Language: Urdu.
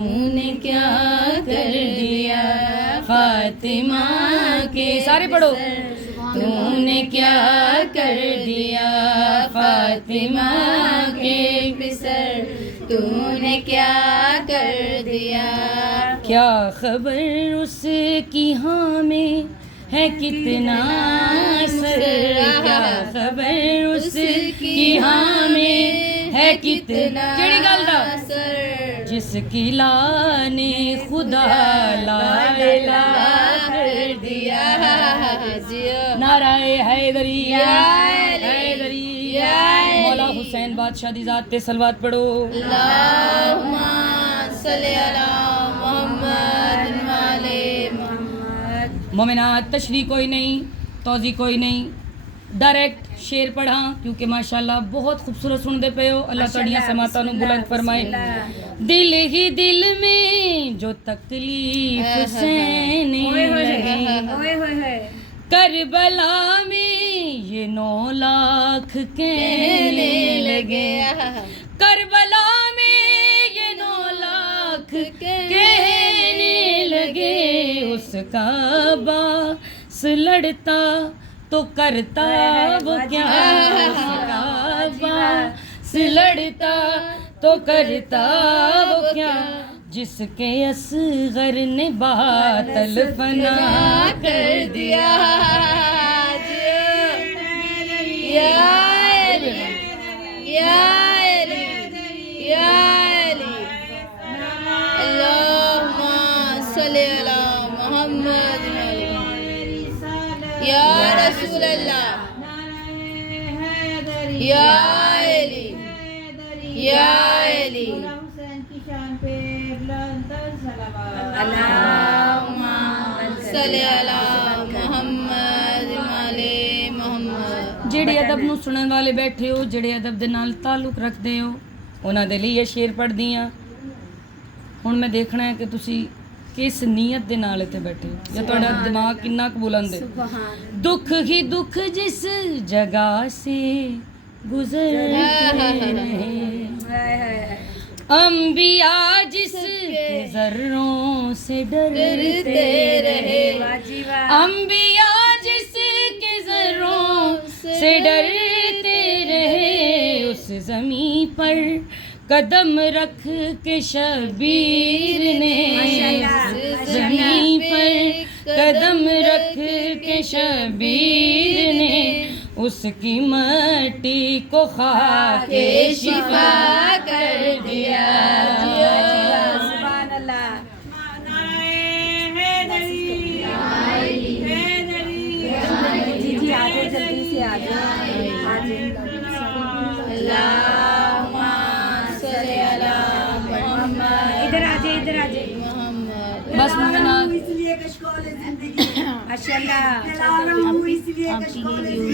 نے کیا کر دیا فاطمہ کے سارے پڑھو. تو نے کیا کر دیا فاطمہ کے پسر تو نے کیا کر دیا. کیا خبر اس کی ہاں میں ہے کتنا اثر. کیا خبر اس کی ہاں میں ہے کتنا کیڑی گل دا جس کی لا نے خدا لا الہ کر دیا. نعرہ حیدری حیدری. مولا حسین بادشاہ دی ذات تے صلوات پڑھو. اللہم صلی علی محمد وعلی محمد. مومنات تشریح کوئی نہیں، توضیح کوئی نہیں، ڈائریکٹ شعر پڑھاں کیونکہ ماشاءاللہ بہت خوبصورت سن دے پے ہو. اللہ تعالیٰ سماعتاں نو بلند فرمائے. دل ہی دل میں جو تکلیف حسین لگے کربلا میں یہ 9 لاکھ کہنے لگے. کربلا میں یہ 9 لاکھ کہنے لگے. اس کا باس لڑتا تو کرتا وہ کیا. اس کا باس لڑتا تو کرتا وہ کیا. جس کے اصغر نے باطل فنا کر دیا. یا علی یا علی یا علی. اللہم صلی علی محمد یا رسول اللہ یا علی یا علی. اللہم صلی علی محمد وعلی محمد. جڑے ادب نو سنن والے بیٹھے ہو، جڑے ادب دے نال تعلق رکھدے ہو، انہاں دے لیے یہ شعر پڑھ دیاں. ہن میں دیکھنا ہے کہ تسی کس نیت دے نال تے بیٹھے ہو یا تہاڈا دماغ کنا ک بلند ہے. دکھ ہی دکھ جس جگہ سے گزرتے رہے، انبیاء جس کے ذروں سے ڈرتے رہے. انبیاء جس کے ذروں سے ڈرتے رہے. اس زمین پر قدم رکھ کے شبیر نے زمین پر قدم رکھ کے شبیر نے اس کی مٹی کو خاک شفا کر دیا. سبحان اللہ. جی جی آجائے جلدی سے آجائے. اللہم صلی علی محمد. ادھر آجائے ادھر آجائے. بس مومنات ماشاء اللہ.